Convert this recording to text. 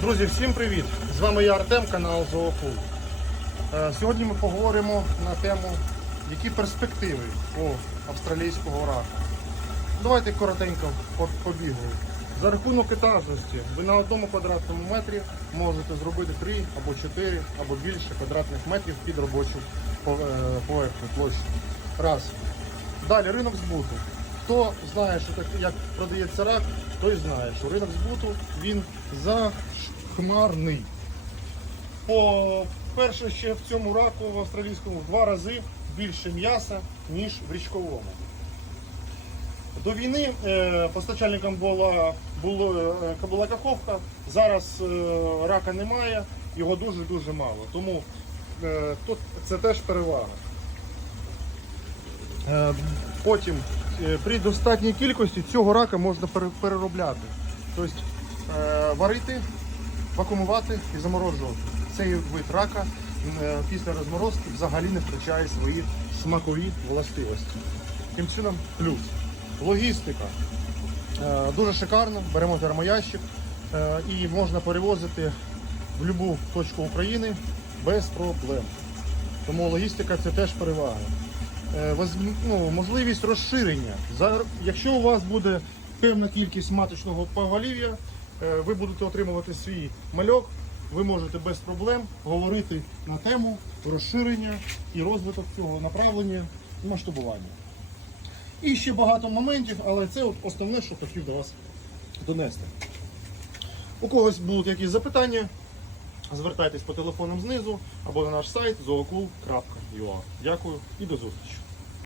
Друзі, всім привіт! З вами я Артем, канал Зоокул. Е, Сьогодні ми поговоримо на тему, які перспективи у австралійського рака. Давайте коротенько по- побігли. За рахунок етажності ви на одному квадратному метрі можете зробити 3 або 4 або більше квадратних метрів під робочу е, поверхню площу. Раз. Далі ринок збуту. Хто знає, що таке, як продається рак, той знає, що ринок збуту він захмарний. По-перше, ще в цьому раку в австралійському в два рази більше м'яса, ніж в річковому. До війни е, постачальником була, було е, кабула каховка. Зараз е, рака немає, його дуже-дуже мало. Тому е, тут це теж перевага. Е, Потім при достатній кількості цього рака можна переробляти. Тобто е, варити, вакуумувати і заморожувати. Цей вид рака е, після розморозки взагалі не втрачає свої смакові властивості. Тим чином, плюс. Логістика. Е, Дуже шикарно, беремо термоящик е, і можна перевозити в будь-яку точку України без проблем. Тому логістика це теж перевага. Е, ну, можливість розширення. Якщо у вас буде певна кількість маточного поголів'я, е, ви будете отримувати свій мальок, ви можете без проблем говорити на тему розширення і розвиток цього направлення і масштабування. І ще багато моментів, але це от основне, що хотів до вас донести. У когось будуть якісь запитання, звертайтесь по телефонам знизу або на наш сайт zookul.ua. Дякую і до зустрічі.